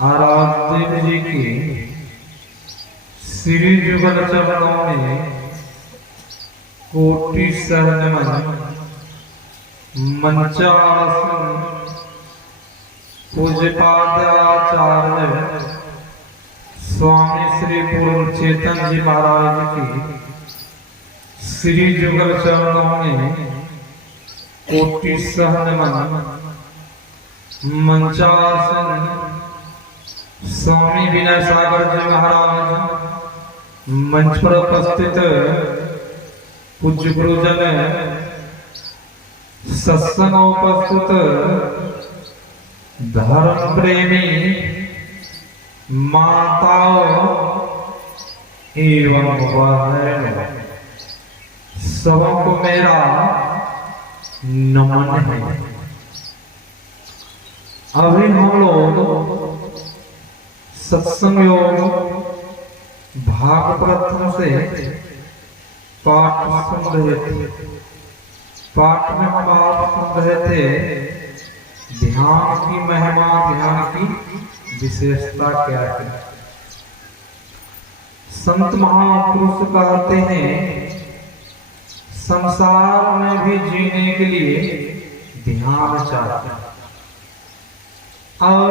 आराध्य देव जी की श्री जुगल चरणों में कोटि सहनमन मंचासन पूज्यपादाचार्य स्वामी श्री पूर्ण चेतन जी महाराज की श्री जुगल चरणों में कोटि सहनमन मंचासन स्वामी विनय सागर जी महाराज मंच पर उपस्थित पूज्य गुरुजन सत्संग उपस्थित धर्म प्रेमी माताओं एवं बहनों सबको मेरा नमन है। अभी हम लोग सत्संग योग भाग प्रथम से पाठ सुन रहे थे। पाठ में हम आप सुन रहे थे ध्यान की महिमा, ध्यान की विशेषता क्या है। संत महापुरुष कहते हैं संसार में भी जीने के लिए ध्यान चाहिए और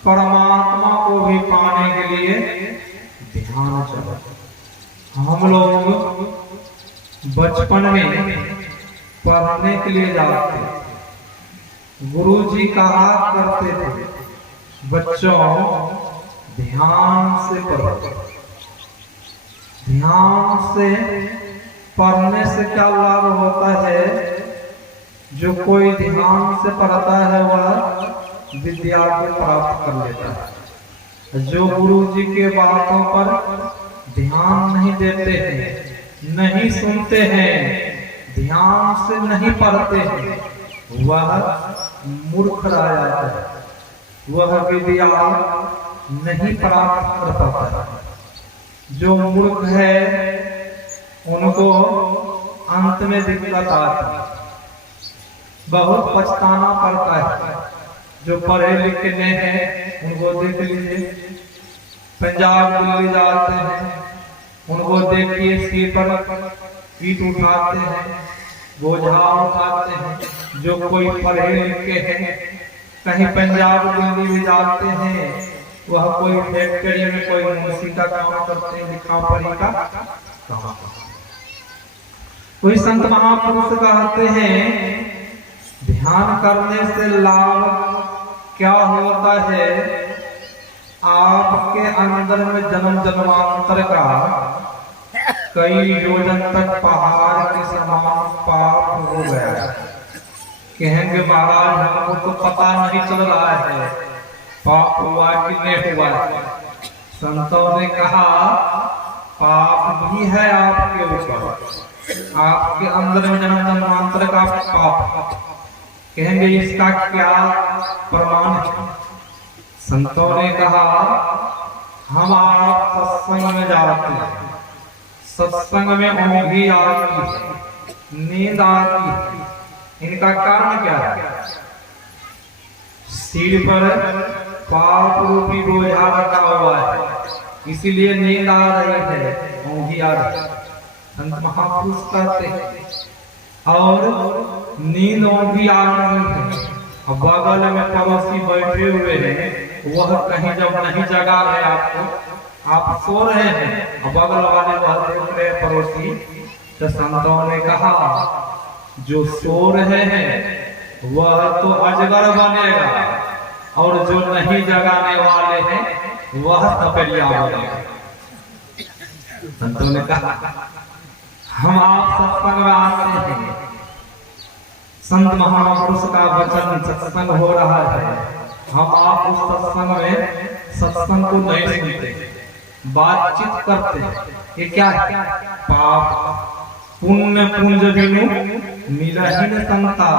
परमात्मा को भी पाने के लिए ध्यान चाहिए। हम लोग बचपन में पढ़ने के लिए जाते, गुरु जी कहा करते थे बच्चों ध्यान से पढ़ो। ध्यान से पढ़ने से क्या लाभ होता है? जो कोई ध्यान से पढ़ता है वह विद्या को प्राप्त कर लेता है। जो गुरु जी के बातों पर ध्यान नहीं देते हैं, नहीं सुनते हैं, ध्यान से नहीं पढ़ते हैं, वह मूर्ख रह जाता है, वह विद्या नहीं प्राप्त कर पाता है। जो मूर्ख है उनको अंत में दिक्कत आती है, बहुत पछताना पड़ता है। जो पढ़े लिखे हैं उनको देख लीजिए, पंजाब दिल्ली जाते हैं, उनको देखिए सिर पर ईट उठाते हैं, बोझा उठाते हैं। जो कोई पढ़े लिखे हैं कहीं पंजाब दिल्ली भी जाते हैं, वह कोई फैक्ट्री में कोई मुंशी का काम करते हैं, लिखा पढ़ी का काम। कोई संत महापुरुष कहते हैं ध्यान करने से लाभ क्या होता है? आपके अंदर में जन्म जन्मांतर का कई योजन तक पहाड़ के समान पाप हो गया। कहेंगे महाराज हमको तो पता नहीं चल रहा है पाप हुआ कि नहीं हुआ। संतों ने कहा पाप भी है आपके ऊपर, आपके अंदर में जन्म जन्मांतर का पाप। कहेंगे इसका क्या प्रमाण है? संतों ने कहा हम आप सत्संग में जाते हैं, सत्संग में ऊँघी आती है, नींद आती है, इनका कारण क्या है? सिर पर पाप रूपी बोझा रखा हुआ है, इसीलिए नींद आ रही है, ऊँघी आ रही है। संत महापुरुष कहते हैं और नींद भी आ रही है, बगल में पड़ोसी बैठे हुए हैं, वह कहीं जब नहीं जगा रहे आपको, आप सो रहे हैं, बगल वाले वह देख रहे पड़ोसी। तो संतों ने कहा जो सो रहे हैं वह तो अजगर बनेगा और जो नहीं जगाने वाले हैं वह तपरिया बनेगा। संतों ने कहा हम आप सत्संग में आते हैं, संत महापुरुष का वचन सत्संग हो रहा है, हम आप उस सत्संग में सत्संग को नहीं सुनते, बातचीत करते हैं। ये क्या है? पाप पुण्य पुंज बिनु मिलहिन संता,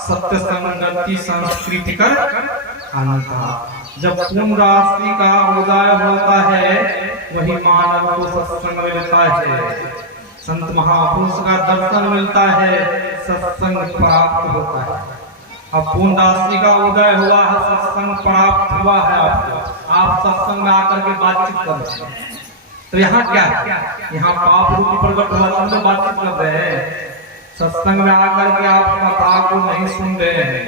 सत्य संगति संस्कृति कर अंता। जब पुण्य राशि का उदय होता है वही मानव को सत्संग मिलता है, संत महापुरुष का दर्शन मिलता है, सत्संग प्राप्त होता है। अब पुण्य राशि का उदय हुआ है, सत्संग प्राप्त हुआ है आपको, आप सत्संग में आकर के बातचीत कर रहे हैं, तो यहाँ क्या है, यहाँ पाप रूपी प्रकट हुआ, तुमसे बातचीत कर रहे हैं। सत्संग में आकर के आप कथा को नहीं सुन रहे हैं,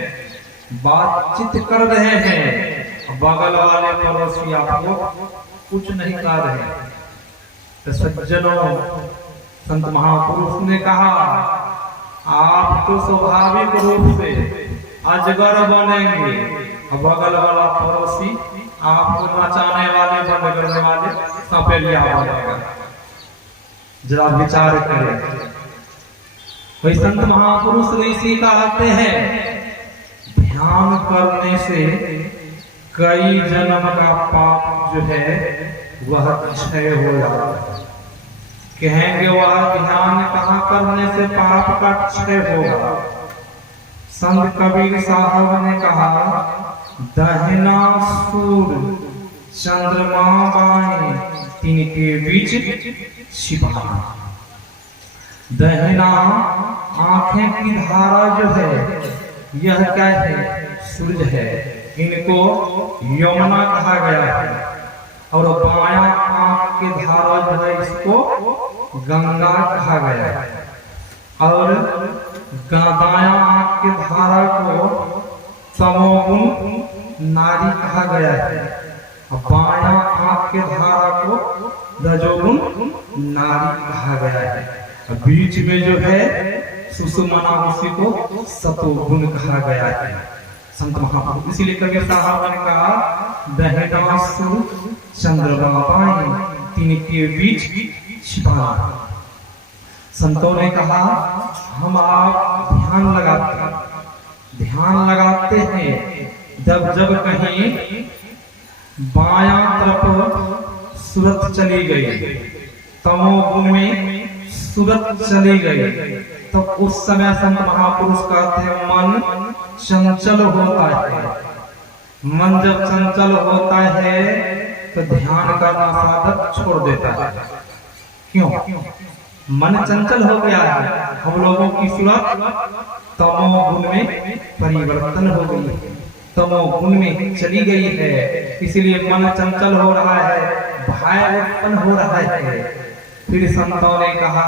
बातचीत कर रहे हैं, बगल वाले पड़ोसी आपको कुछ नहीं कह रहे हैं। तो सज्जनों, संत महापुरुष ने कहा आप तो स्वाभाविक रूप से अजगर बनेंगे, बगल वाला पड़ोसी आपको नचाने वाले, बंद करने वाले सपेलिया बनेगा। जरा विचार करें। वही संत महापुरुष ऋषि कहते हैं ध्यान करने से कई जन्म का पाप जो है वह क्षय हो जाता है। कहेंगे वह ध्यान कहाँ करने से पाप का क्षय होगा। संत कबीर साहब ने कहा दहिना सूर्य चंद्रमा बाएं तिनके बीच छिपा। दहिना आंखें की धारा जो है यह क्या है, सूर्य है, इनको यमुना कहा गया है। और बायां आंख की धारा जो है इसको गंगा कहा गया है। और दायां आंख की धारा को तमोगुण नारी कहा गया है। बायां आंख की धारा को रजोगुण नारी कहा गया है। बीच में जो है सुषुम्ना, उसी को सतोगुण कहा गया है। संत महापुरुष इसीलिए कबीर साहब ने कहा दहिना सूर्य चंद्रमा बाएं तिनके बीच छिपा। संतों ने कहा हम आप ध्यान लगाते हैं जब जब कहीं बायां तरफ सूरत चली गई, तमोगुण में सूरत चली गई, तो उस समय संत महापुरुष कहते हैं मन चंचल होता है। मन जब चंचल होता है तो ध्यान करना साधक छोड़ देता है। क्यों? मन चंचल हो गया है, हम लोगों की सूरत तमोगुण में परिवर्तन हो गई है, तमोगुण में चली गई है, इसलिए मन चंचल हो रहा है, भय उत्पन्न हो रहा है। फिर संतों ने कहा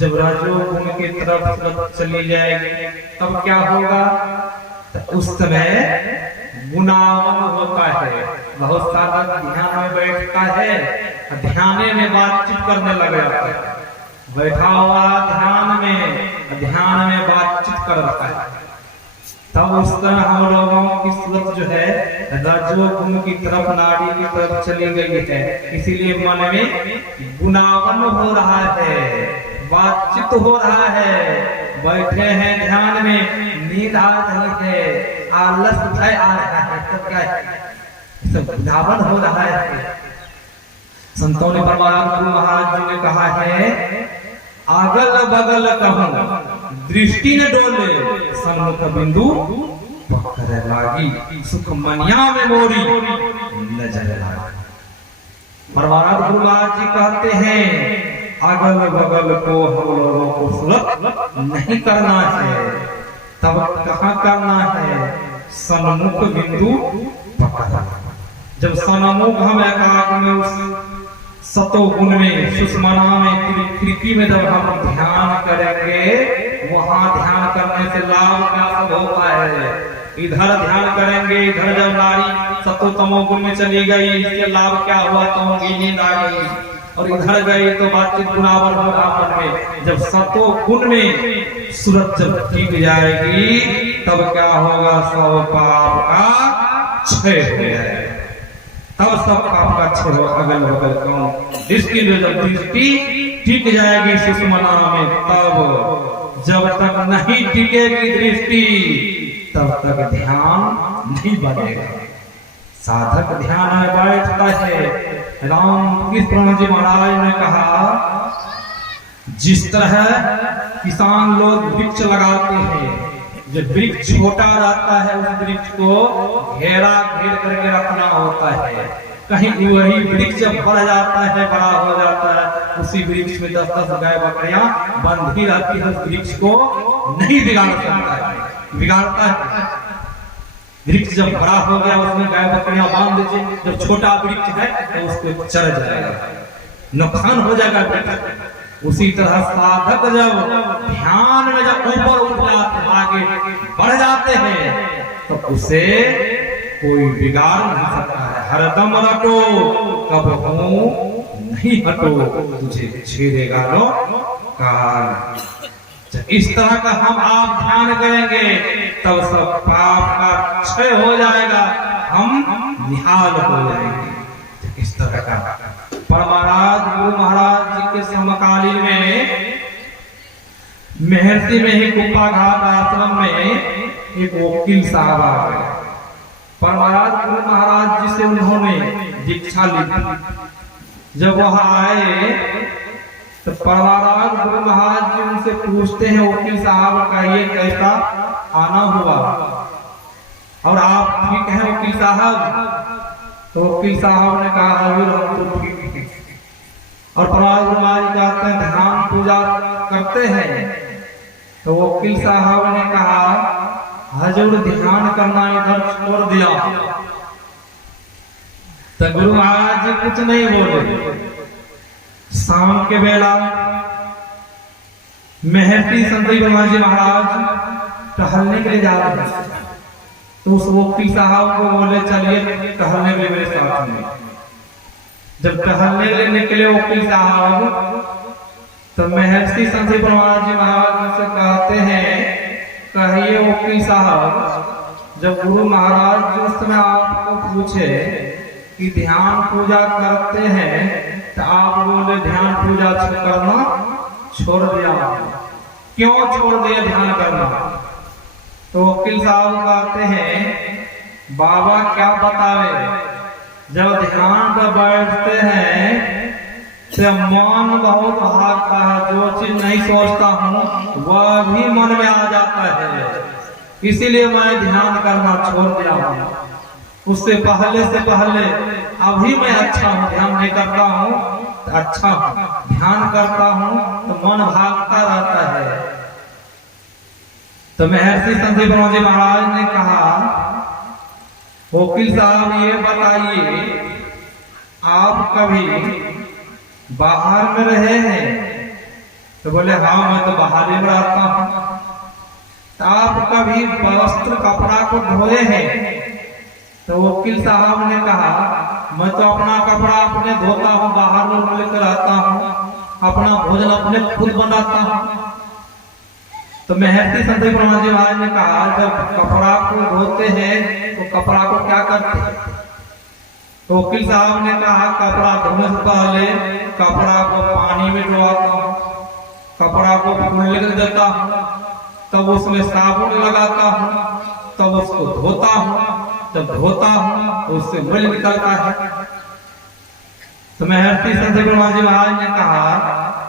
जब रजोगुण की तरफ सूरत चली जाएगी तब क्या होगा, तो उस समय गुणावन होता है। बहुत सारा ध्यान में बैठता है, ध्यान में बातचीत करने लग जाता है, बैठा हुआ ध्यान में बातचीत कर रहा है, तब उस तरह हम लोगों की सूरत जो है रजोगुण की तरफ, नाड़ी की तरफ चली गई है, इसीलिए मन में गुणावन हो रहा है, बातचीत हो रहा है, बैठे हैं ध्यान में, नींद आ रही है, आलस भय आ रहा है, तब क्या है, सब गुणावन हो रहा है। संतों ने गुरु महाराज जी ने कहा है अगल बगल कहूं दृष्टि न डोले, सन्मुख बिंदु पकड़ लागी, सुख मनिया में मोरी नजर लागी। परमाराध गुरु महाराज जी कहते हैं अगल बगल को हम लोगों को सूरत नहीं करना है, तब कहाँ करना है, सन्मुख बिंदु पकड़। जब सन्मुख हम एकाग्र में उस सतोगुण में, सुषुम्ना में, खिड़की में जब हम ध्यान करेंगे, वहां ध्यान करने से लाभ क्या सब होता है। इधर ध्यान करेंगे, इधर जब नारी सतो तमोगुण में चली गई, इसके लाभ क्या हुआ, तो नींद आ गई, और इधर गई तो बातचीत गुणावन हो रहा में। जब सतोगुण में सूरत जब टिक जाएगी तब क्या होगा, सब पाप का क्षय हो जाएगा, तब सब पाप का क्षय हो। अगल बगल कौन दृष्टि में जब दृष्टि टिक जाएगी सुषुम्ना में, तब जब तक नहीं टिकेगी दृष्टि तब तक ध्यान नहीं बनेगा। साधक ध्यान में बैठता है। रामकृष्ण जी महाराज ने कहा जिस तरह किसान लोग वृक्ष लगाते हैं, जब वृक्ष छोटा रहता है उस वृक्ष को घेर करके रखना होता है, कहीं वही वृक्ष जब बढ़ जाता है, बड़ा हो जाता है, उसी वृक्ष में 10-10 गाय बकरियां बंधी रहती है, उस वृक्ष को नहीं बिगाड़ सकता है, बिगाड़ता है। वृक्ष जब बड़ा हो गया उसमें गाय बकरियां बांध दीजिए, जब छोटा वृक्ष है तो उसको चढ़ जाएगा, नुकसान हो जाएगा वृक्ष। उसी तरह साधक जब ध्यान में जब ऊपर उठ जाते आगे बढ़ जाते हैं तो उसे कोई बिगाड़ नहीं सकता है। हरदम रटो कब हूं नहीं हटो, तुझे छेड़ेगा लो काल। इस तरह का हम आप ध्यान करेंगे तब सब पाप का क्षय हो जाएगा, हम निहाल हो जाएंगे। इस तरह का परमाराज गुरु महाराज जी के समकालीन में महर्षि में ही कुप्पा घाट आश्रम में एक वकील साहब आ गए। परमाराज गुरु महाराज जी से उन्होंने दीक्षा ली। जब वहां आए तो परमाराज गुरु महाराज जी उनसे पूछते हैं, वकील साहब का ये कैसा आना हुआ और आप ठीक है वकील साहब? तो वकील साहब ने कहा हजूर हम तो ठीक है। और परमाराज गुरु महाराज जी कहते हैं ध्यान पूजा करते हैं? तो वकील साहब ने कहा हजूर ध्यान करना इधर छोड़ दिया। तो गुरु महाराज जी कुछ नहीं बोले। शाम के बेला महर्षि संत ब्रह्मा जी महाराज टहलने के लिए जा रहे थे, तो उस वकील साहब को बोले चलिए टहलने के लिए मेरे साथ में। जब टहलने के लिए निकले वकील साहब तो महर्षि संत ब्रह्मा जी महाराज से कहते हैं कहिए वकील साहब, जब गुरु महाराज जी उस समय आपको पूछे कि ध्यान पूजा करते हैं तो आप बोले ध्यान पूजा करना छोड़ दिया, क्यों छोड़ दिया ध्यान करना? तो वकील साहब कहते हैं बाबा क्या बतावे, जब ध्यान पर बैठते हैं तो मन बहुत भागता है, जो चीज नहीं सोचता हूँ वह भी मन में आ जाता है, इसीलिए मैं ध्यान करना छोड़ दिया हूँ। उससे पहले अभी मैं अच्छा हूँ, ध्यान नहीं करता हूँ तो अच्छा हूँ, ध्यान करता हूँ तो मन भागता रहता है। तो महर्षि संत ब्रह्मा जी महाराज ने कहा वकील साहब ये बताइए आप कभी बाहर में रहे हैं? तो बोले हाँ मैं तो बाहर में रहता हूँ। तो आप कभी वस्त्र कपड़ा को धोए हैं? तो वकील साहब ने कहा मैं तो अपना कपड़ा अपने धोता हूँ, बाहर में लेकर रहता हूँ, अपना भोजन अपने खुद बनाता हूँ। तो महर्षि संत ब्रह्मा जी महाराज ने कहा जब कपड़ा को धोते हैं तो कपड़ा को क्या करते हैं? तो वकील साहब ने कहा कपड़ा धोने से पहले कपड़ा को पानी में डुबाता हूँ, कपड़ा को फूलने देता हूँ, तब उसमें साबुन लगाता हूँ, तब उसको धोता हूँ, जब धोता हूँ तो उससे मल निकलता है। तो महर्षि संत ब्रह्मा जी महाराज ने कहा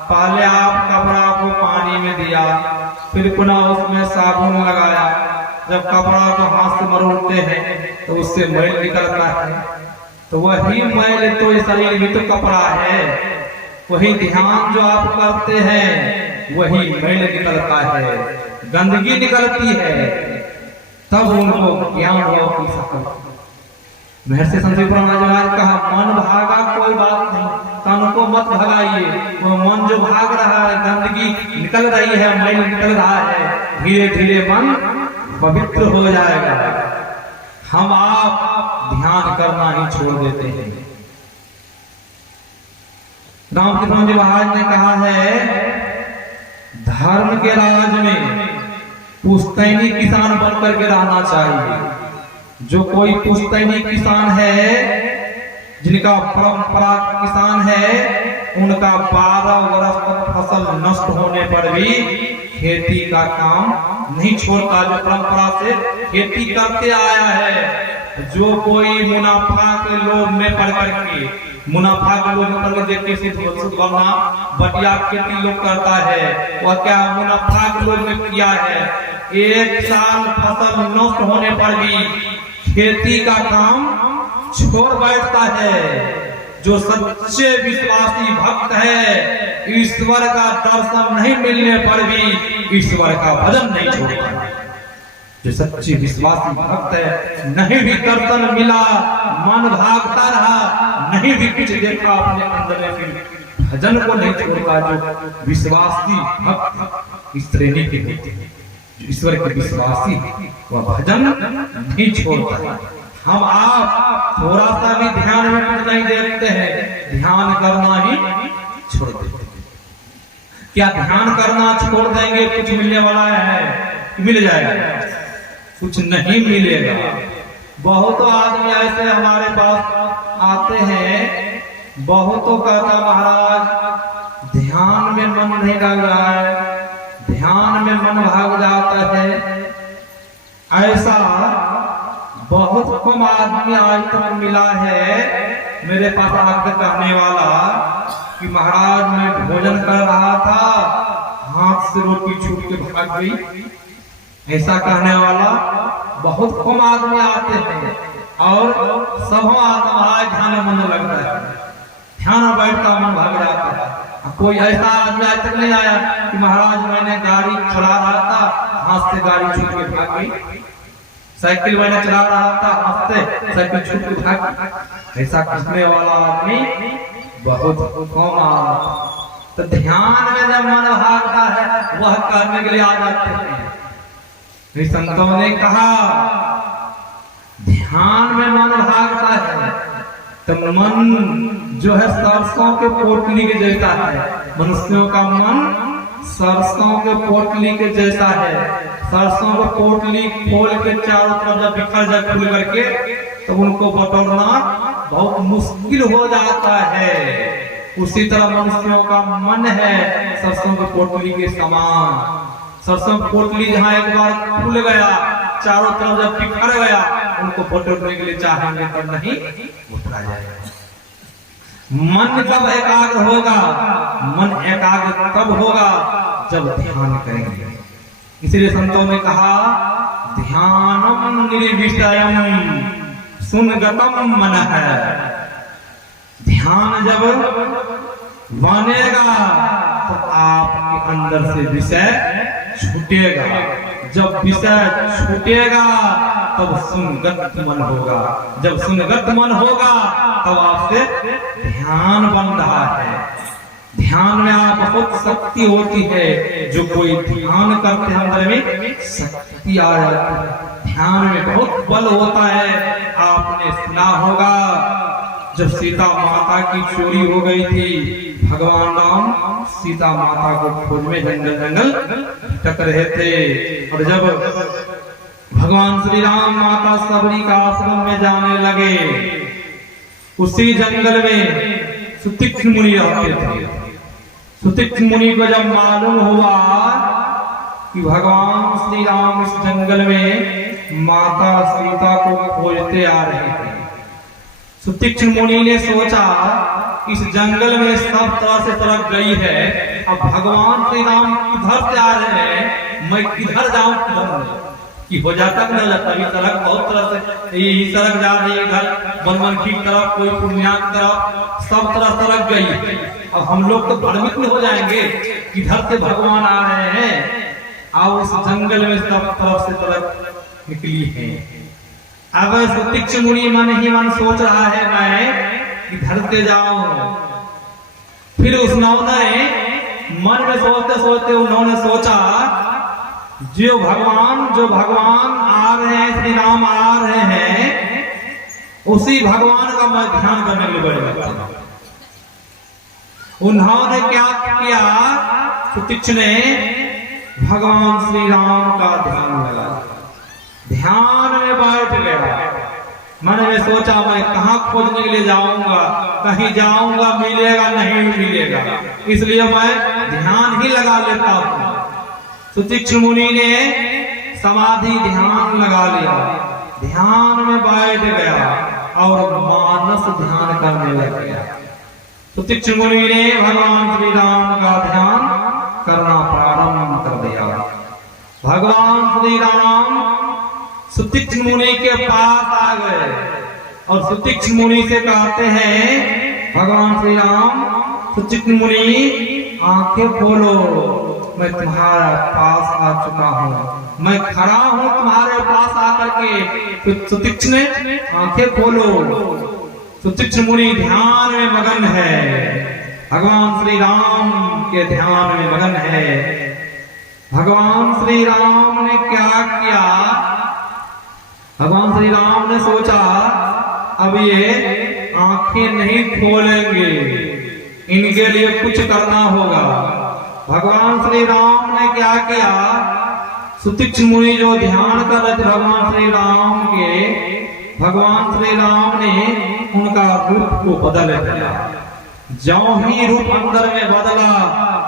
पहले आप कपड़ा को पानी में दिया, फिर पुनः उसमें साबुन लगाया, जब कपड़ा को हाथ से मरोड़ते हैं तो उससे मैल निकलता है, तो वही मैल तो इस शरीर में तो कपड़ा है, वही ध्यान जो आप करते हैं वही मैल निकलता है, गंदगी निकलती है, तब उनको ज्ञान हुआ की सकल। महर्षि संत ब्रह्मा जी महाराज कहा मन भागा कोई बात नहीं, तन को मत भगाइए, वो मन जो भाग रहा है गंदगी निकल रही है, मैल निकल रहा है, धीरे धीरे मन पवित्र हो जाएगा। हम आप ध्यान करना ही छोड़ देते हैं। रामकृष्ण जी महाराज ने कहा है धर्म के राज में पुश्तैनी किसान बनकर के रहना चाहिए। जो कोई पुश्तैनी किसान है, जिनका परंपरा किसान है, उनका 12 वर्ष तक फसल नष्ट होने पर भी खेती का काम नहीं छोड़ता, जो परंपरा से खेती करते आया है। जो कोई मुनाफा के लोभ में पड़ करके मुनाफा के लोभ में पड़ के बनना बढ़िया खेती लोग करता है, वह क्या मुनाफा के लोभ में किया है। एक साल फसल नष्ट होने पर भी खेती का काम छोड़ बैठता है। जो सच्चे विश्वासी भक्त है, ईश्वर का दर्शन नहीं मिलने पर भी ईश्वर का भजन नहीं छोड़ता। जो सच्ची विश्वासी भक्त है, नहीं भी दर्शन मिला मन भागता रहा, नहीं भी कुछ देखा अपने अंदर में, फिर भजन को नहीं छोड़ता। जो विश्वासी भक्त इस श्रेणी के होते हैं, जो ईश्वर के विश्वासी वह भजन नहीं छोड़ता। हम आप थोड़ा सा भी ध्यान में कुछ नहीं देखते हैं, ध्यान करना ही छोड़ देते हैं। क्या ध्यान करना छोड़ देंगे कुछ मिलने वाला है? मिल जाएगा? कुछ नहीं मिलेगा। बहुत आदमी ऐसे हमारे पास आते हैं, बहुतों कहता महाराज ध्यान में मन नहीं लग रहा है, ध्यान में मन भाग जाता है। ऐसा बहुत कम आदमी आज तक मिला है मेरे पास आकर कहने वाला कि महाराज मैं भोजन कर रहा था, हाथ से रोटी छूट के भाग गई। ऐसा कहने वाला बहुत कम आदमी आते हैं, और सब आदमी ध्यान में मन लगता है, ध्यान बैठता मन भाग जाता है। कोई ऐसा आदमी आज तक नहीं आया कि महाराज मैंने गाड़ी चला रहा था, हाथ से गाड़ी छूट के भाग गई, साइकिल मैंने चला रहा था, हाथ से साइकिल छूट के भाग गई। ऐसा कहने वाला आदमी बहुत कम आता। तो ध्यान में जब मन भागता है वह करने के लिए आ जाते हैं। संतों ने कहा ध्यान में मन भागता है तो मन जो है सरसों के पोटली के जैसा है। मनुष्यों का मन सरसों के पोटली के जैसा है। सरसों को पोटली खोल के चारों तरफ जब बिखर जाए खुल करके तो उनको बटोरना बहुत मुश्किल हो जाता है। उसी तरह मनुष्यों का मन है सरसों के पोटली के समान। सरसों की पोटली जहाँ एक बार खुल गया, चारों तरफ जब बिखर गया, उनको बटोरने के लिए चाहेंगे तब नहीं उठा जाएगा। मन कब एकाग्र होगा? मन एकाग्र तब होगा जब ध्यान करेंगे। इसलिए संतों ने कहा ध्यानम निर्विषयम सुनगतम मन है। ध्यान जब बनेगा तो आपके अंदर से विषय छूटेगा। जब विषय छूटेगा तब सुनगत मन होगा। जब सुनगत मन होगा तब आपसे ध्यान बन रहा है। ध्यान में आप बहुत शक्ति होती है। जो कोई ध्यान करते हैं अंदर में शक्ति आ जाती है। ध्यान में बहुत बल होता है। आपने सुना होगा जब सीता माता की चोरी हो गई थी, भगवान राम सीता माता को खोज में जंगल जंगल भटक रहे थे। और जब भगवान श्री राम माता सबरी का आश्रम में जाने लगे, उसी जंगल में सुतीक्ष्ण मुनि रहते थे। सुतीक्ष्ण मुनि को जब मालूम हुआ कि भगवान श्री राम इस जंगल में माता सीता को खोजते आ रहे थे, सुतीक्ष्ण मुनि ने सोचा इस जंगल में सब तरह से सड़क गई है, अब भगवान श्री राम किधर से आ रहे हैं, मैं किधर जाऊं किधर नहीं कि हो जाता कि नहीं जाता। ये सड़क बहुत तरह से, ये सड़क जा रही है इधर बनमनखी की तरफ, कोई पूर्णिया की तरफ, सब तरह सड़क गई है। अब हम लोग तो भ्रमित में हो जाएंगे किधर से भगवान आ रहे हैं। और उस जंगल में सब तरफ से सड़क निकली है। अब सुतीक्ष्ण मुनि मन ही मन सोच रहा है मैं इधर से जाऊं। फिर उस ने मन में सोचते सोचते उन्होंने सोचा जो भगवान आ रहे हैं, श्री राम आ रहे हैं, उसी भगवान का मैं ध्यान करने के लिए बैठ गया। उन्होंने क्या किया, सुतीक्ष्ण ने भगवान श्री राम का ध्यान लगा, ध्यान में बैठ गया। मन में सोचा मैं कहाँ खोजने के लिए जाऊंगा, कहीं जाऊंगा मिलेगा नहीं मिलेगा, इसलिए मैं ध्यान ही लगा लेता हूँ। सुतीक्ष्ण मुनि ने समाधि ध्यान लगा लिया, ध्यान में बैठ गया और मानस ध्यान करने लग गया। सुतीक्ष्ण मुनि ने भगवान श्री राम का ध्यान करना प्रारंभ कर दिया। भगवान श्री राम सुतीक्ष्ण मुनि के पास आ गए और सुतीक्ष्ण मुनि से कहते हैं भगवान श्री राम, सुतीक्ष्ण मुनि आंखें खोलो, मैं तुम्हारा पास आ चुका हूँ। मैं खड़ा हूं तुम्हारे पास आकर के। तो सुतीक्ष्ण ने आंखें खोलो। सुतीक्ष्ण मुनि ध्यान में मगन है, भगवान श्री राम के ध्यान में मगन है। भगवान श्री राम ने क्या किया? भगवान श्री राम ने सोचा अब ये आंखें नहीं खोलेंगे, इनके लिए कुछ करना होगा। भगवान श्री राम ने क्या किया? सुतीक्ष्ण मुनि जो ध्यान कर रहे थे भगवान श्री राम के, भगवान श्री राम ने उनका रूप को बदल दिया। जो ही रूप अंदर में बदला,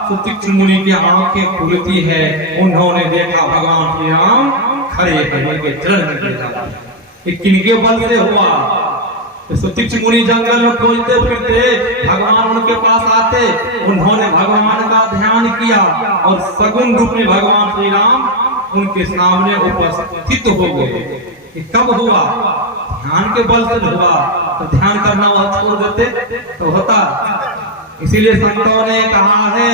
सुतीक्ष्ण मुनि की आंखें खुलती है। उन्होंने देखा भगवान श्री राम खड़े हैं, उनके चरण में गिरा। ये किनके बल से हुआ? सुतीक्ष्ण मुनि जंगल में खोजते फिरते भगवान उनके पास आते, उन्होंने भगवान का ध्यान किया और सगुण रूप में भगवान श्री राम उनके सामने उपस्थित हो गए। ये कब हुआ? ध्यान के बल से हुआ। तो ध्यान करना वह छोड़ देते तो होता। इसीलिए संतों ने कहा है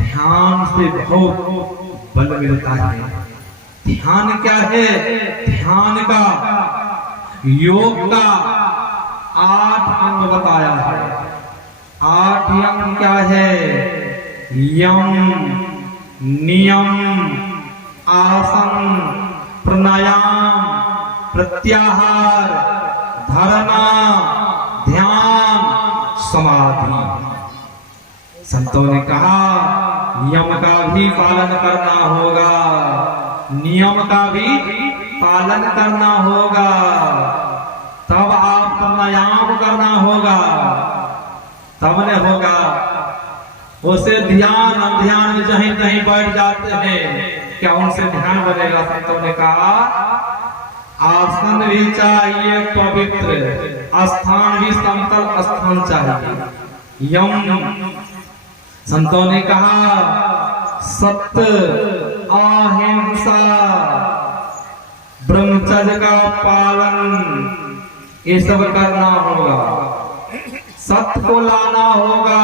ध्यान से बहुत बल मिलता है। ध्यान क्या है? ध्यान का, योग का 8 अंग बताया है। 8 अंग क्या है? यम, नियम, आसन, प्राणायाम, प्रत्याहार, धारणा, ध्यान, समाधि। संतों ने कहा यम का भी पालन करना होगा, नियम का भी पालन करना होगा, तब आप प्राणायाम करना होगा, तब न होगा। उसे ध्यान ध्यान में जहीं कहीं बैठ जाते हैं, क्या उनसे ध्यान बनेगा? संतों ने कहा आसन भी चाहिए पवित्र, स्थान भी समतल स्थान चाहिए। यम, संतों ने कहा सत्य, अहिंसा, ब्रह्मचर्य का पालन, ये सब करना होगा। सत्य को लाना होगा।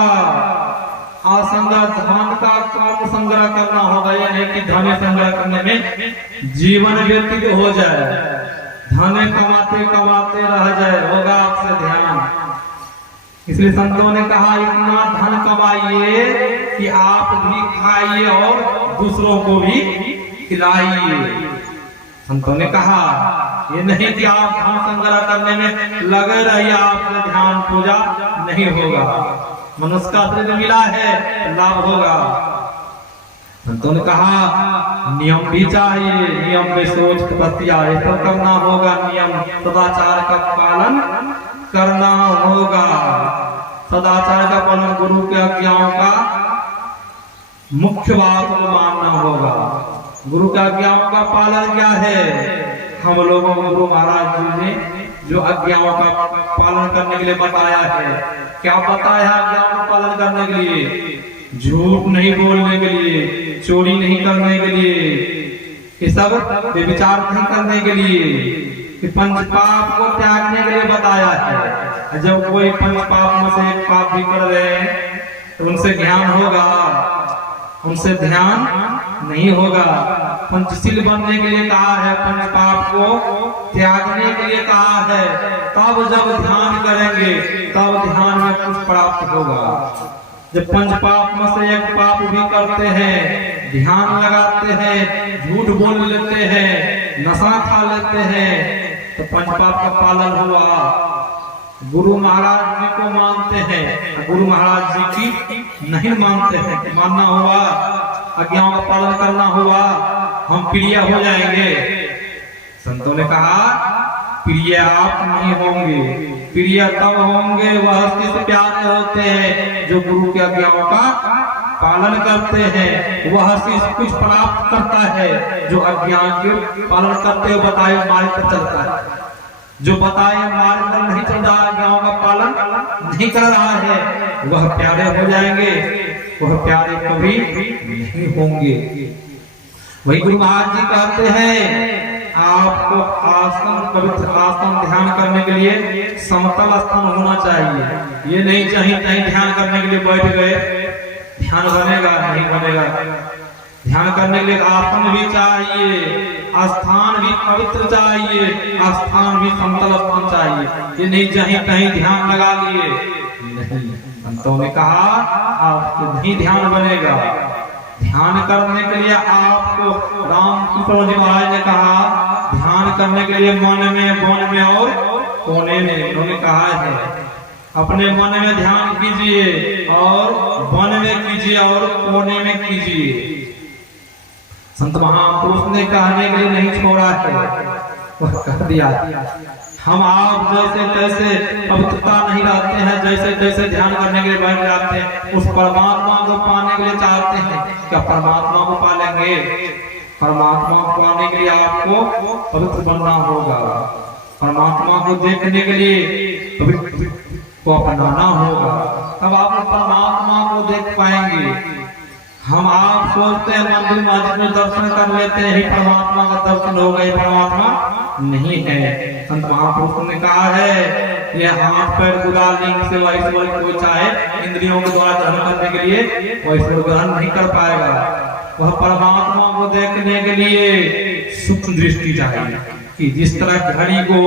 असंग्रह धन का कम संग्रह करना होगा। यह नहीं कि धन संग्रह करने में जीवन व्यतीत हो जाए, धन कमाते कमाते रह जाए, होगा आपसे ध्यान। इसलिए संतों ने कहा इतना धन कमाइए कि आप भी खाइए और दूसरों को भी खिलाइए। संतों ने कहा ये नहीं कि आप धन संग्रह करने में लगे रहिए, आपसे ध्यान पूजा नहीं होगा। मनुष्य का शरीर मिला है, लाभ होगा। संतों ने कहा नियम भी चाहिए, नियम में सोच तपस्या ये सब करना होगा। नियम सदाचार का पालन करना होगा। सदाचार का पालन, गुरु के आज्ञाओं का मुख्य बात को मानना होगा। गुरु की आज्ञाओं का पालन क्या है? हम लोगों को गुरु महाराज जी ने जो आज्ञाओं का पालन करने के लिए बताया है, क्या बताया? आज्ञाओं का पालन करने के लिए, झूठ नहीं बोलने के लिए, चोरी नहीं करने के लिए, ये सब व्यभिचार नहीं करने के लिए, कि पंच पाप को त्यागने के लिए बताया है। जब कोई पंच पाप में से एक पाप भी कर रहे हैं तो उनसे ज्ञान होगा, उनसे ध्यान नहीं होगा। पंचशील बनने के लिए कहा है, पंच पाप को त्यागने के लिए कहा है। तब जब ध्यान करेंगे तब ध्यान में कुछ प्राप्त होगा। जब पंच पाप में से एक पाप भी करते हैं, ध्यान लगाते हैं, झूठ बोल लेते हैं, नशा खा लेते हैं, तो पंच पाप का पालन हुआ। गुरु महाराज जी को मानते हैं, गुरु महाराज जी की नहीं मानते हैं, मानना हुआ, आज्ञाओं का पालन करना हुआ, हम प्रिय हो जाएंगे। संतों ने कहा प्रिय आप नहीं होंगे, प्रिय तब होंगे वह शिष्य प्यारे होते हैं जो गुरु की आज्ञाओं का पालन करते हैं। वह शिष्य कुछ प्राप्त करता है जो आज्ञा के पालन करते हुए बताए मार्ग पर चलता है। जो बताए मार्ग पर नहीं चल रहा, आज्ञाओं का पालन नहीं कर रहा है, वह प्यारे हो जाएंगे, वह प्यारे कभी नहीं होंगे। वही गुरु महाराज जी कहते हैं आपको आसन, पवित्र आसन ध्यान करने के लिए समतल स्थान होना चाहिए। ये नहीं चाहिए कहीं ध्यान करने के लिए बैठ गए, ध्यान बनेगा नहीं बनेगा। ध्यान करने के लिए आसन भी चाहिए, स्थान भी पवित्र चाहिए, स्थान भी समतल स्थान चाहिए। ये नहीं जहीं कहीं ध्यान लगा लिए, नहीं। संतों ने कहा आपको नहीं ध्यान बनेगा। ध्यान करने के लिए आपको रामकृष्ण जी महाराज ने कहा ध्यान करने के लिए मन में, वन में और कोने में। उन्होंने कहा है अपने मन में ध्यान कीजिए और वन में कीजिए और कोने में कीजिए। संत महापुरुष ने कहने के लिए नहीं छोड़ा है, वह कह दिया हम आप जैसे तैसे पवित्रता नहीं रहते हैं, जैसे तैसे ध्यान करने के लिए बैठ जाते हैं, उस परमात्मा को पाने के लिए चाहते हैं। क्या परमात्मा को पालेंगे? परमात्मा को पाने के लिए आपको पवित्र बनना होगा, परमात्मा को देखने के लिए पवित्र को अपनाना होगा, तब आप परमात्मा को देख पाएंगे। हम आप सोचते हैं मंदिर मस्जिद में दर्शन कर लेते हैं, परमात्मा का दर्शन हो गए, परमात्मा नहीं है। संत महापुरुषों ने कहा है ये हाथ पैर गुदा लिंग से ईश्वर को चाहे इंद्रियों के द्वारा ग्रहण करने के लिए वो ईश्वर ग्रहण नहीं कर पाएगा। वह परमात्मा को देखने के लिए सूक्ष्म दृष्टि चाहिए कि जिस तरह घड़ी को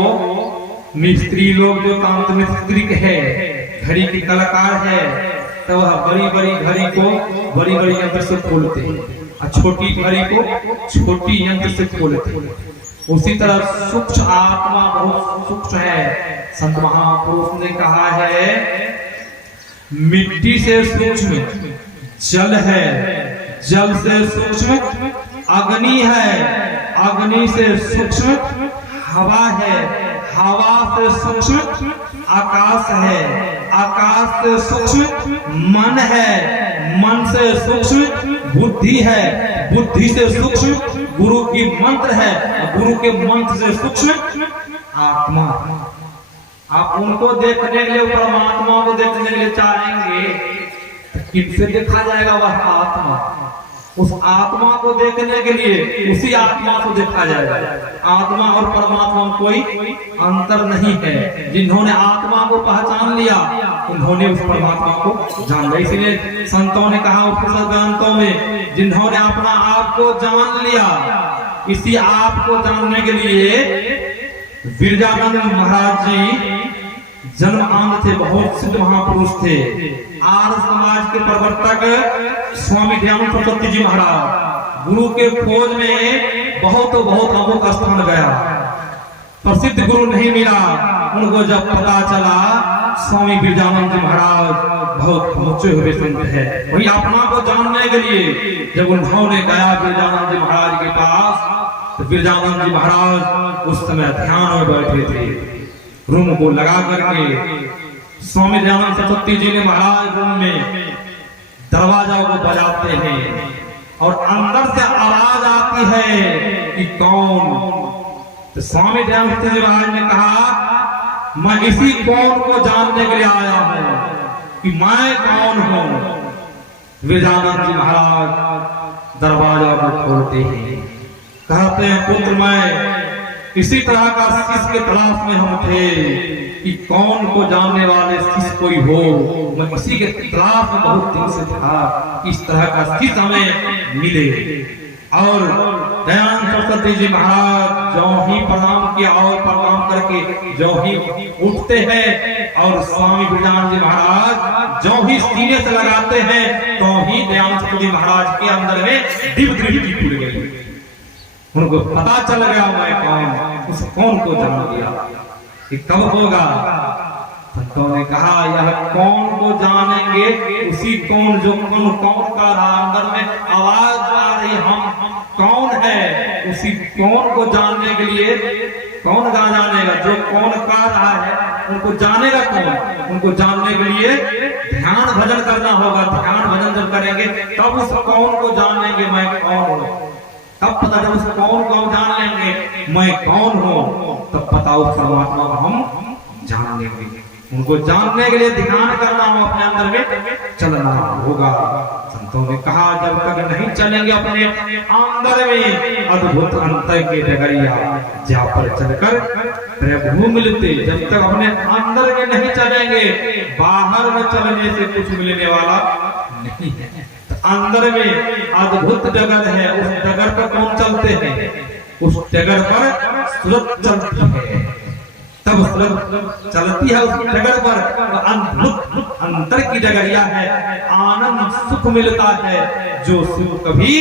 मिस्त्री लोग जो काम मिस्त्री है, घड़ी के कलाकार है, तो वह बड़ी बड़ी घड़ी को बड़ी बड़ी यंत्र से खोलते हैं और छोटी घड़ी को छोटी यंत्र से खोलते हैं। उसी तरह सूक्ष्म आत्मा बहुत सूक्ष्म है। संत महापुरुष ने कहा है मिट्टी से सूक्ष्म जल है, जल से सूक्ष्म अग्नि है, अग्नि से सूक्ष्म हवा है, हवा से सूक्ष्म आकाश है, आकाश से सूक्ष्म मन है, मन से सूक्ष्म बुद्धि है, बुद्धि से सूक्ष्म गुरु की मंत्र है, गुरु के मंत्र से सूक्ष्म आत्मा। आप उनको देखने के लिए, परमात्मा को देखने के लिए चाहेंगे तो किससे देखा जाएगा? वह आत्मा। उस आत्मा को देखने के लिए उसी आत्मा को देखा जाएगा। आत्मा और परमात्मा में कोई अंतर नहीं है। जिन्होंने आत्मा को पहचान लिया उन्होंने उस परमात्मा को जान लिया। इसलिए संतों ने कहा उपनिषद ग्रंथों में जिन्होंने अपना आप को जान लिया, इसी आप को जानने के लिए विरजानंद महाराज जी जन्मांध थे, बहुत सिद्ध महापुरुष थे। आर्य समाज के प्रवर्तक स्वामी दयानंद सरस्वती जी महाराज गुरु के खोज में बहुत अमुक स्थान गया, प्रसिद्ध गुरु नहीं मिला। उनको जब पता चला स्वामी विरजानंद जी महाराज बहुत ऊंचे हुए संत है, वही अपना को जानने के लिए जब उन्होंने गया विरजानंद जी महाराज के पास, तो विरजानंद जी महाराज उस समय ध्यान में बैठे थे। रूम को लगा करके स्वामी दयानंद सरस्वती जी ने महाराज रूम में दरवाजा को बजाते हैं और अंदर से आवाज आती है कि कौन? तो स्वामी दयानंद जी महाराज ने कहा मैं इसी कौन को जानने के लिए आया हूं कि मैं कौन हूं। विरजानंद जी महाराज दरवाजा को खोलते हैं, कहते हैं पुत्र मैं इसी तरह का शिष्य के तलाश में हम थे कि कौन को जानने वाले शिष्य कोई हो। मैं इसी के तलाश में बहुत दिन से था, इस तरह का शिष्य हमें मिले। और दयानंद सरस्वती जी महाराज जो ही प्रणाम किया और प्रणाम करके जो ही उठते हैं और स्वामी विरजानंद जी महाराज जो ही सीने से लगाते हैं तो ही दयानंद सरस्वती महाराज के अंदर में दिव्य दृष्टि खुल गई। उनको पता चल गया मैं कौन, उस कौन को जान लिया। कि कब होगा? संतों ने कहा यह कौन को जानेंगे उसी कौन जो कौन का अंदर में आवाज आ रही हम कौन है, उसी कौन को जानने के लिए कौन गा जानेगा? जो कौन का रहा है उनको जानेगा कौन? उनको जानने के लिए ध्यान भजन करना होगा। ध्यान भजन जब करेंगे तब उस कौन को जानेंगे मैं कौन हूँ। तब पता जब उस कौन को जान लेंगे मैं कौन हूँ, तब पता उस परमात्मा को हम जान लेंगे। उनको जानने के लिए ध्यान करना हो, अपने अंदर में चलना होगा। संतों ने कहा जब तक नहीं चलेंगे अपने अंदर में अद्भुत अंतर के डगरिया जहाँ पर चलकर प्रभु मिलते, जब तक अपने अंदर में नहीं चलेंगे बाहर में चलने से कुछ मिलने वाला नहीं है। तब अंदर में अद्भुत डगर है, उस डगर पर कौन चलते हैं? उस डगर पर सूरज चलती है, तब सूरज चलती है उस डगर पर। अद्भुत अंतर की डगरिया है, आनंद सुख मिलता है, जो सुख कभी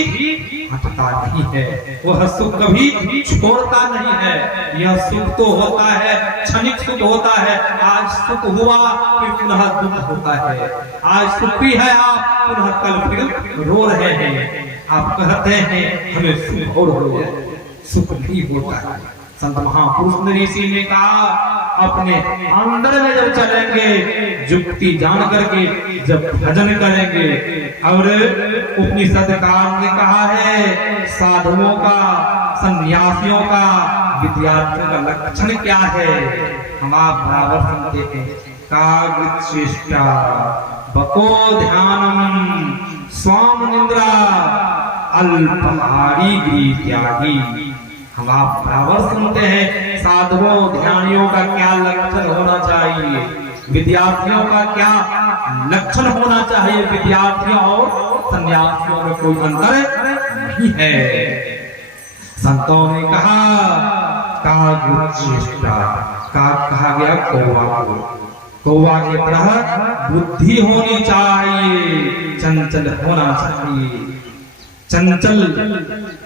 हटता नहीं है, वह सुख कभी छोड़ता नहीं है। यह सुख तो होता है, क्षणिक सुख होता है, आज सुख हुआ फिर पुनः दुख होता है, आज सुखी है आप, पुनः कल फिर रो रहे हैं। आप कहते हैं हमें सुख और हो जाए, सुख नहीं होता है। संत महापुरुष ने ऋषि ने कहा, अपने अंदर में जब चलेंगे, जुक्ति जान करके जब भजन करेंगे। और उपनिषदकार ने कहा है, साधुओं का, सन्यासियों का, विद्यार्थियों का लक्षण क्या है? हम आप बराबर सुनते हैं, काग्रचेष्टा बको ध्यानम स्वाम निद्रा अल्पहारी गृह त्यागी। हम आप बराबर सुनते हैं, साधुओं ध्यानियों का क्या लक्षण होना चाहिए, विद्यार्थियों का क्या लक्षण होना चाहिए। विद्यार्थियों और सन्यासियों में कोई अंतर नहीं है। संतों ने कहा काग्रचेष्टा, काग कहा गया कौवा को, कौवा की तरह बुद्धि होनी चाहिए, चंचल होना चाहिए। चंचल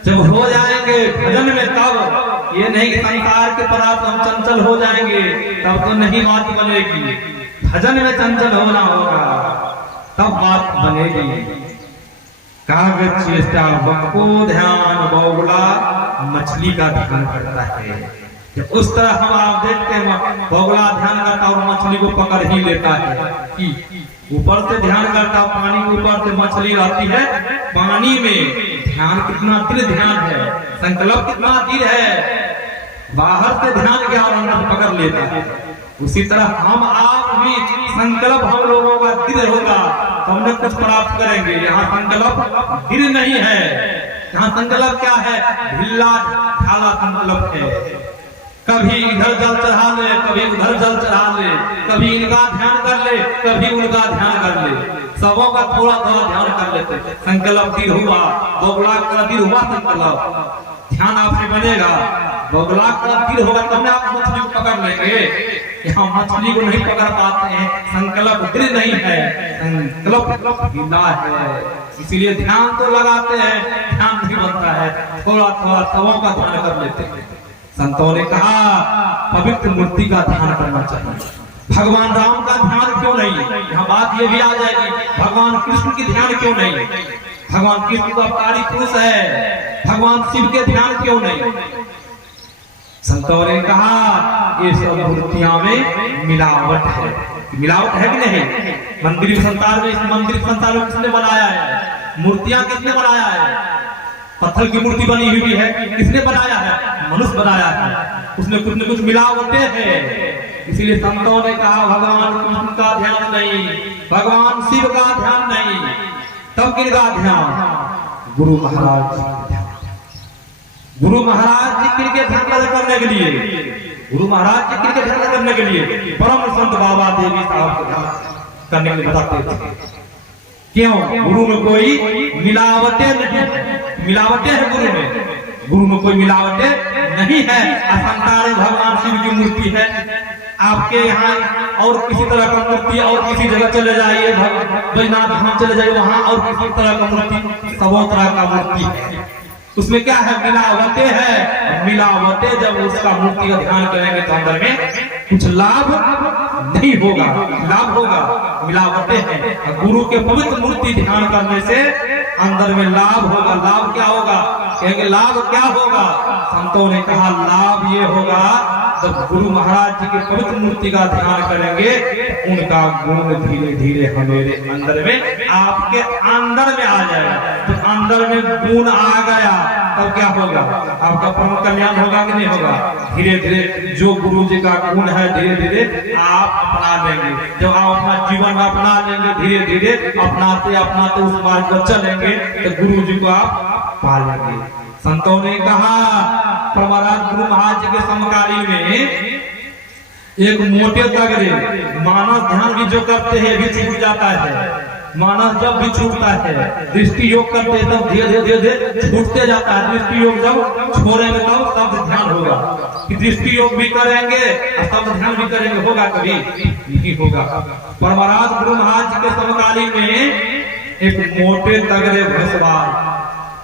जब हो जाएंगे भजन में, तब ये नहीं कि संसार के पदार्थ हम चंचल हो जाएंगे, तब तो नहीं बात बनेगी। भजन में चंचल होना होगा, तब बात बनेगी। काग्रचेष्टा बको ध्यान बौगुला मछली का ध्यान करता है। उस तरह हम आप देखते हैं, बौगुला ध्यान करता और मछली को पकड़ ही लेता है। कि ऊपर से ध्यान करता, पानी के ऊपर से मछली रहती है, पानी में ध्यान कितना दृढ़ ध्यान है, संकल्प कितना दृढ़ है, बाहर से ध्यान के और अंदर पकड़ लेता है। उसी तरह हम आप भी संकल्प हम लोगों का दृढ़ होगा तो हमने कुछ प्राप्त करेंगे। यहाँ संकल्प दृढ़ नहीं है, यहाँ संकल्प क्या है? ढिल्ला ढाला संकल्प है। कभी इधर जल चढ़ा ले, कभी उधर जल चढ़ा ले, कभी इनका ध्यान कर ले, कभी उनका ध्यान कर ले, सबों का थोड़ा थोड़ा ध्यान कर लेते। संकल्प दृढ़ हुआ, बौगुला का दृढ़ हुआ संकल्प, ध्यान आपसे बनेगा। बौगुला का दृढ़ होगा तब आप मछली को पकड़ लेंगे। यहाँ मछली को नहीं पकड़ पाते हैं, संकल्प दृढ़ नहीं है, संकल्प ढीला है, इसीलिए ध्यान तो लगाते हैं, ध्यान नहीं बनता है, थोड़ा थोड़ा सबों का ध्यान कर लेते हैं। संतों ने कहा पवित्र मूर्ति का ध्यान करना चाहिए। भगवान राम का ध्यान क्यों नहीं? यहाँ बात ये भी आ जाएगी, भगवान कृष्ण की ध्यान क्यों नहीं? भगवान कृष्ण तो अवतारी पुरुष है, भगवान शिव के ध्यान क्यों नहीं? संतों ने कहा ये सब मूर्तियां में मिलावट है। मिलावट है कि नहीं? मंदिर संसार में, इस मंदिर संसार में किसने बनाया है? मूर्तियां किसने बनाया है? पत्थर की मूर्ति बनी हुई है, किसने बनाया है? मनुष्य बनाया है, उसमें कुछ न कुछ मिलावटें हैं। इसीलिए संतों ने कहा भगवान कृष्ण का ध्यान नहीं, भगवान शिव का ध्यान नहीं, तब किनका ध्यान? गुरु महाराज जी का ध्यान। गुरु महाराज जी किनके ध्यान करने के लिए? गुरु महाराज जी किनके ध्यान करने के लिए? परम संत बाबा देवी साहब को ध्यान करने के लिए बताते थे। क्यों? गुरु में कोई मिलावटें नहीं, मिलावटें है गुरु में, गुरु में कोई मिलावटें नहीं है। असंसार भगवान शिव की मूर्ति है, आपके यहाँ और किसी तरह का मूर्ति, और किसी जगह चले जाइए, बैजनाथ धाम चले जाइए, वहां और किसी तरह का मूर्ति, सबों तरह का मूर्ति है। उसमें क्या है? मिलावटें है। मिलावटें जब उसका मूर्ति का ध्यान करेंगे तो अंदर में कुछ लाभ नहीं होगा, लाभ होगा, मिलावटें हैं। गुरु के पवित्र मूर्ति ध्यान करने से अंदर में लाभ होगा। लाभ क्या होगा? कहेंगे लाभ क्या होगा? संतों ने कहा लाभ ये होगा, जब गुरु महाराज जी के पवित्र मूर्ति का ध्यान करेंगे, उनका गुण धीरे धीरे हमारे अंदर में, आपके अंदर में आ जाएगा। तो अंदर में गुण आ गया तब क्या होगा? आपका परम कल्याण होगा कि नहीं होगा? धीरे धीरे जो गुरु जी का गुण है धीरे धीरे आप अपना लेंगे। जब आप अपना जीवन में अपना लेंगे, धीरे धीरे अपनाते अपनाते उस मार्ग पर चलेंगे तो गुरु जी को आप पा लेंगे। संतों ने कहा महाराज गुरु महाराज जी के समकालीन में एक मोटे तगड़े मानस ध्यान भी जो करते हैं भी छूट जाता है। मानस जब भी छूटता है, दृष्टि योग करते तब धीरे धीरे छूटते जाता है। दृष्टि योग जब छोड़ेंगे तब ध्यान होगा कि दृष्टि योग भी करेंगे और तब ध्यान भी करेंगे, होगा कभी नहीं होगा। परमराज गुरु महाराज जी के समकालीन में एक मोटे तगड़े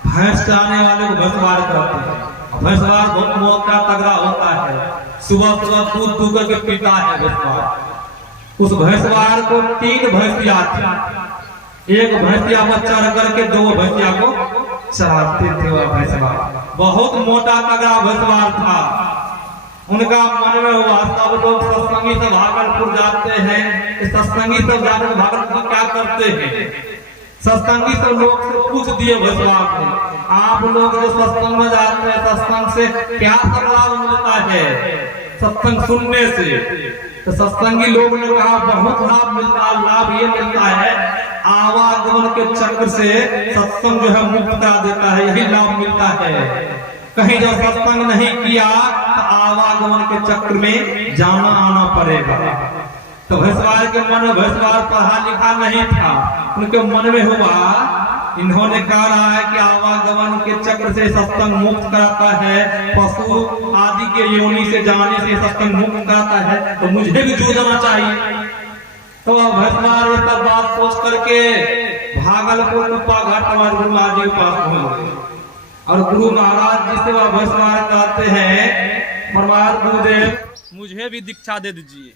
भैंस चाहने वाले को भैंसवार करते हैं। भैंसवार बहुत मोटा तगड़ा होता है, सुबह सुबह कूद कूद करके पीता है भैंसवार। उस भैंसवार को 3 भैंसिया थी, एक भैंसिया बच्चा रख करके 2 भैंसिया को चराते थे। वह भैंसवार बहुत मोटा तगड़ा भैंसवार था। उनका मन में हुआ सब लोग सत्संगी से भागलपुर जाते हैं, सत्संगी सब जाकर भागलपुर क्या करते हैं, सत्संगी सब लोग से पूछ दिए भैंसवार ने, आप लोग जो सत्संग में जाते हैं सत्संग से क्या लाभ मिलता है सत्संग सुनने से? तो सत्संगी लोग ने कहा बहुत लाभ मिलता है। लाभ ये मिलता है आवागमन के चक्र से सत्संग जो है मुक्त करा देता है, यही लाभ मिलता है। कहीं जब सत्संग नहीं किया तो आवागमन के चक्र में जाना आना पड़ेगा। तो भैंसवार के मन में, भैंसवार पढ़ा लिखा नहीं था, उनके मन में हुआ इन्होंने कहा रहा है कि आवागमन के चक्र से सत्संग मुक्त कराता है, पशु आदि के योनि से जाने से सत्संग मुक्त कराता है, तो मुझे भी जुड़ना चाहिए। तो भैंसवार ये सब बात सोच करके भागलपुर कुप्पा घाट हमारे गुरु महाराज जी के पास पहुंच गए और गुरु महाराज जी से वह भैंसवार कहते हैं, परमार गुरुदेव मुझे भी दीक्षा दे दीजिए।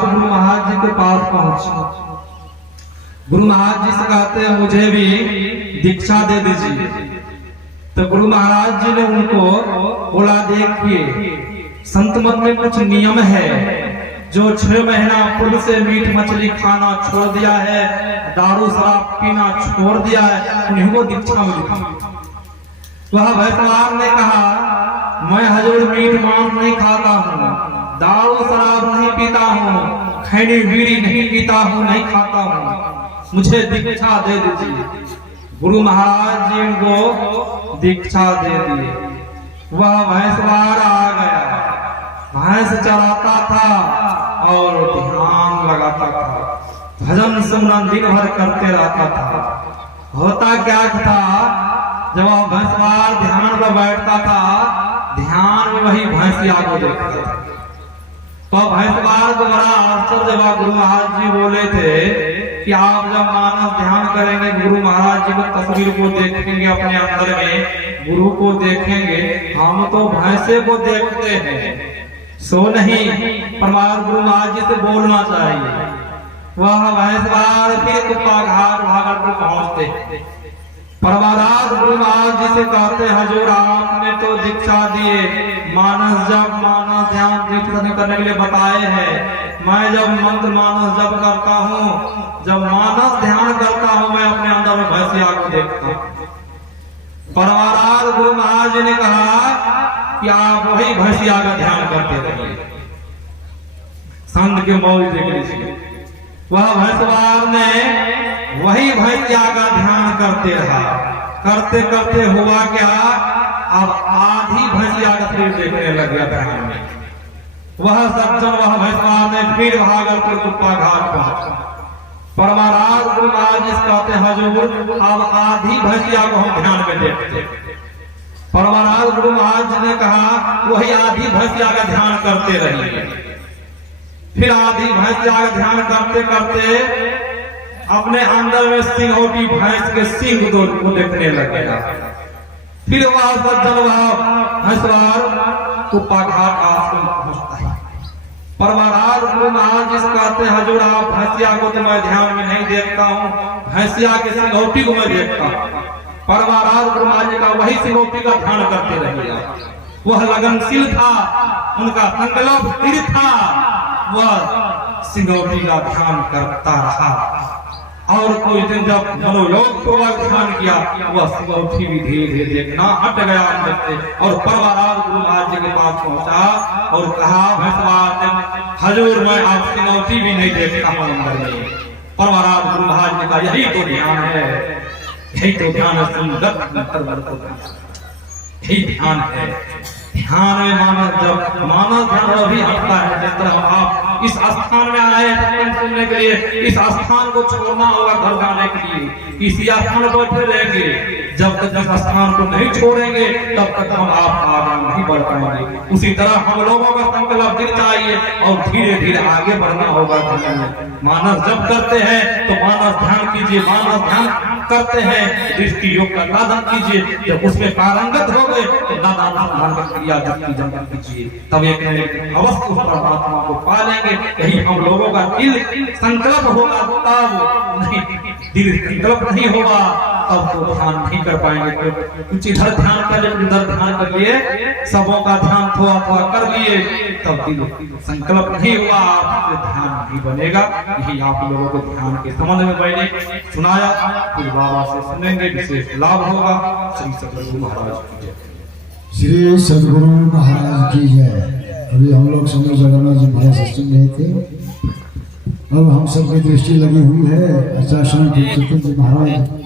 गुरु महाराज जी के पास पहुंचे, गुरु महाराज जी से कहते हैं मुझे भी दीक्षा दे दीजिए। तो गुरु महाराज जी ने उनको बोला देखिए संत मत में कुछ नियम है, जो 6 महीना पूर्व से मीट मछली खाना छोड़ दिया है, दारू शराब पीना छोड़ दिया है, उन्हीं को दीक्षा मिली। वह भैंसवार ने कहा मैं हजूर मीट मांस नहीं खाता हूँ, दारू शराब नहीं पीता हूँ, खैनी बीड़ी नहीं पीता हूँ, नहीं खाता हूँ, मुझे दीक्षा दे दीजिए। गुरु महाराज जी को दीक्षा दे दी। वह भैंसवार आ गया, भैंस चराता था और ध्यान लगाता था, भजन सिमरन दिन भर करते रहता था। होता क्या था, जब वह भैंसवार ध्यान पर बैठता था, ध्यान में वही भैंसिया को देखता था। तो भैंसवार को बड़ा आश्चर्य हुआ। गुरु महाराज जी बोले थे कि आप जब मानस ध्यान करेंगे, गुरु महाराज जी की तस्वीर को देखेंगे, अपने अंदर में गुरु को देखेंगे, हम तो भैंसे को देखते हैं, सो नहीं परमार गुरु महाराज जी से बोलना चाहिए। वह भैंसवार फिर कुप्पा घाट भागलपुर पहुंचते, परमाराज गुरु महाराज जी से कहते हजूर आपने तो दीक्षा दिए, मानस जब मानस ध्यान करने के लिए बताए हैं, मैं जब मंत्र मानस जब करता हूँ, जब मानस ध्यान करता हूँ, मैं अपने अंदर में भैंसिया को देखता हूँ। परमाराज गुरु महाराज जी ने कहा कि आप वही भैंसिया का ध्यान करते रहिए, संत के मौज देख लीजिए। वह भैंसवार ने वही भैंसिया का ध्यान करते रहा, करते करते हुआ क्या, अब आधी भैंसिया का शरीर देखने लग गया ध्यान में। वह सज्जन वह भैंसवार ने फिर भागलपुर कुप्पा घाट पहुंचा। परमाराज गुरु महाराज जी कहते हजूर अब आधी भैंसिया को हम ध्यान में देखते। परमाराज गुरु महाराज जी ने कहा वही आधी भैंसिया का ध्यान करते रहिए। फिर आधी भैंसिया का ध्यान करते करते अपने अंदर में सिंहोटी भैंस के सिंह को देखने लगे। फिर वह सज्जन वह भैंसवार कुप्पा घाट आश्रम पहुंचता है। परमाराज गुरु महाराज जी कहते हजूर आप भैंसिया को तो मैं ध्यान में नहीं देखता हूँ, भैंसिया के सिंहोटी को मैं देखता हूँ। परमाराज गुरु महाराज जी का वही सिंहोटी का ध्यान करते रहिए। वह लगनशील था, उनका संकल्प स्थिर था, वह सिंहोटी का ध्यान करता रहा। और कोई दिन जब मनोयोग को ध्यान किया, वह सिंहोटी भी धीरे धीरे देखना हट गया अंदर से और परमाराज गुरु महाराज जी के पास पहुंचा और कहा भैंसवार ने हजूर मैं आप सिंहोटी भी नहीं देखता हूं अंदर में। परमाराज गुरु महाराज जी का यही तो ध्यान है, यही तो ध्यान है, यही ध्यान है। ध्यान में मानव ध्यान अभी हटता है। जिस तरह आप इस स्थान में आए हैं सुनने के लिए, इस स्थान को छोड़ना होगा घर जाने के लिए। इसी स्थान पर बैठे रहेंगे, जब तक इस स्थान को नहीं छोड़ेंगे तब तक हम आप आगे नहीं बढ़ पाएंगे। उसी तरह हम लोगों का संकल्प दिल चाहिए और धीरे धीरे आगे बढ़ना होगा। मानस जब करते हैं तो मानस ध्यान कीजिए, मानस ध्यान करते हैं दृष्टि योग का साधन कीजिए। जब उसमें पारंगत हो गए तो नादान क्रिया जब जंगल कीजिए, तब एक अवश्य उस परमात्मा को पा लेंगे। यही हम लोगों का दिल संकल्प होगा, तब नहीं दिल संकल्प नहीं होगा तब तो ध्यान नहीं कर पाएंगे। कुछ इधर ध्यान कर लिए, उधर ध्यान कर लिए, सबों का ध्यान थोड़ा थोड़ा कर लिए, तब दिल संकल्प नहीं हुआ, आपसे ध्यान नहीं बनेगा। यही आप लोगों को ध्यान के संबंध में मैंने सुनाया, फिर बाबा से सुनेंगे, विशेष लाभ होगा। श्री सदगुरु महाराज की जय। श्री सदगुरु महाराज की जय। अभी हम लोग सुंदर जगन्नाथ जी महाराज से सुन रहे थे, अब हम सबकी दृष्टि लगी हुई है आचार्य जी महाराज